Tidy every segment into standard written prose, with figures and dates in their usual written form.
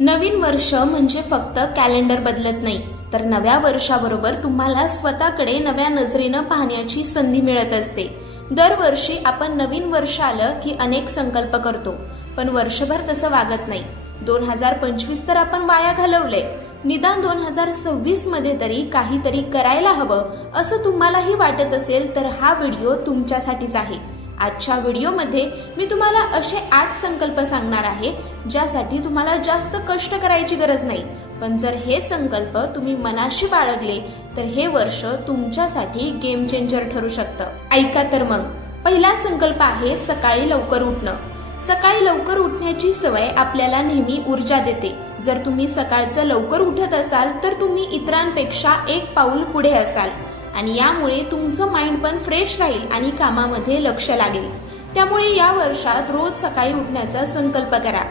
नवीन वर्ष म्हणजे फक्त कॅलेंडर बदलत नाही, तर नव्या वर्षाबरोबर तुम्हाला स्वतःकडे नव्या नजरेनं पाहण्याची संधी मिळत असते। दरवर्षी आपण नवीन वर्ष आलं की अनेक संकल्प करतो, पण वर्षभर तसं वागत नाही। 2025 तर आपण वाया घालवले, निदान 2026 मध्ये तरी काहीतरी करायला हवं असं तुम्हालाही वाटत असेल तर हा व्हिडिओ तुमच्यासाठीच आहे। आजच्या व्हिडिओमध्ये मी तुम्हाला असे 8 संकल्प सांगणार आहे ज्यासाठी तुम्हाला जास्त कष्ट करायची गरज नाही, पण जर हे संकल्प तुम्ही मनाशी बाळगले तर हे वर्ष तुमच्यासाठी गेम चेंजर ठरू शकतं। ऐका तर मग, पहिला संकल्प आहे सकाळी लवकर उठणं। सकाळी लवकर उठण्याची सवय आपल्याला नेहमी ऊर्जा देते। जर तुम्ही सकाळचं लवकर उठत असाल तर तुम्ही इतरांपेक्षा एक पाऊल पुढे असाल आणि यामुळे तुमचं माइंड पण फ्रेश राहील आणि कामामध्ये लक्ष लागेल। त्यामुळे या वर्षात रोज सकाळी उठण्याचा संकल्प करा।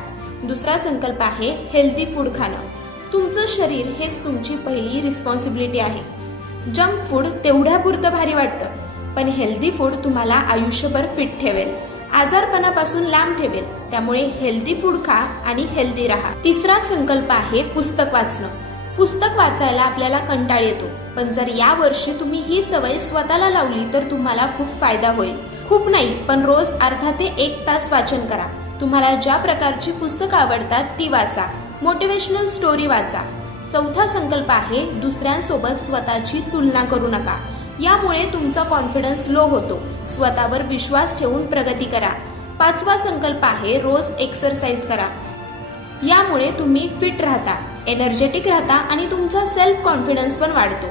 दुसरा संकल्प आहे हेल्दी फूड खाणं। तुमचं शरीर हेच तुमची पहिली रिस्पॉन्सिबिलिटी आहे। जंक फूड तेवढ्यापुरतं भारी वाटतं, पण हेल्दी फूड तुम्हाला आयुष्यभर फिट ठेवेल, आजारपणापासून लांब ठेवेल। त्यामुळे हेल्दी फूड खा आणि हेल्दी राहा। तिसरा संकल्प आहे पुस्तक वाचणं। पुस्तक वाचायला आपल्याला कंटाळ येतो, पण जर या वर्षी तुम्ही ही सवय स्वतःला लावली तर तुम्हाला खूप फायदा होईल। खूप नाही, पण रोज अर्धा ते 1 तास वाचन करा। तुम्हाला ज्या प्रकारची पुस्तकं आवडतात ती वाचा, मोटिवेशनल स्टोरी वाचा। चौथा संकल्प आहे दुसऱ्यांसोबत स्वतःची तुलना करू नका। यामुळे तुमचा कॉन्फिडन्स लो होतो। स्वतःवर विश्वास ठेवून प्रगती करा। पाचवा संकल्प आहे रोज एक्सरसाइज करा। यामुळे तुम्ही फिट राहता, एनर्जेटिक राहता आणि तुमचा सेल्फ कॉन्फिडन्स पण वाढतो।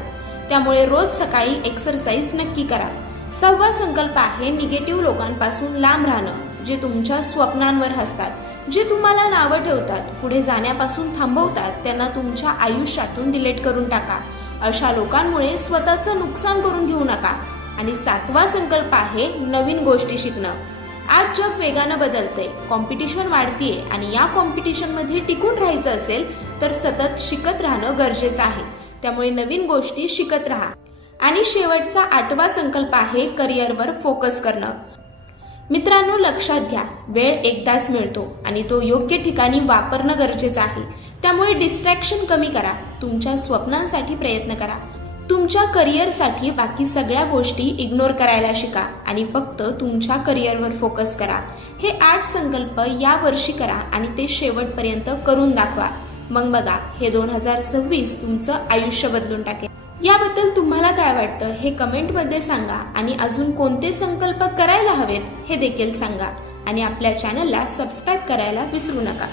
त्यामुळे रोज सकाळी एक्सरसाइज नक्की करा। सहावा संकल्प आहे निगेटिव्ह लोकांपासून लांब राहणं, जे तुमच्या स्वप्नांवर हसतात, जे तुम्हाला नावं ठेवतात, पुढे जाण्यापासून थांबवतात, त्यांना तुमच्या आयुष्यातून डिलीट करून टाका। अशा लोकांमुळे स्वतःचं नुकसान करून घेऊ नका। आणि 7वा संकल्प आहे नवीन गोष्टी शिकणं। आज जग वेगानं बदलतंय, कॉम्पिटिशन वाढतीये आणि या कॉम्पिटिशन मध्ये टिकून राहायचं असेल तर सतत शिकत राहणं गरजेचं आहे। त्यामुळे नवीन गोष्टी शिकत राहा। आणि शेवटचा 8वा संकल्प आहे करिअरवर फोकस करणं। मित्रांनो, लक्षात घ्या, वेळ एकदाच मिळतो आणि तो योग्य ठिकाणी वापरणं गरजेचं आहे। त्यामुळे डिस्ट्रॅक्शन कमी करा, तुमच्या स्वप्नांसाठी प्रयत्न करा। तुमच्या करिअरसाठी बाकी सगळ्या गोष्टी इग्नोर करायला शिका आणि फक्त तुमच्या करिअरवर फोकस करा। हे 8 संकल्प या वर्षी करा आणि ते शेवटपर्यंत करून दाखवा। मग बघा, हे 2026 तुमचं आयुष्य बदलून टाकेल। याबद्दल तुम्हाला काय वाटतं हे कमेंटमध्ये सांगा आणि अजून कोणते संकल्प करायला हवेत हे देखील सांगा आणि आपल्या चॅनलला सबस्क्राईब करायला विसरू नका।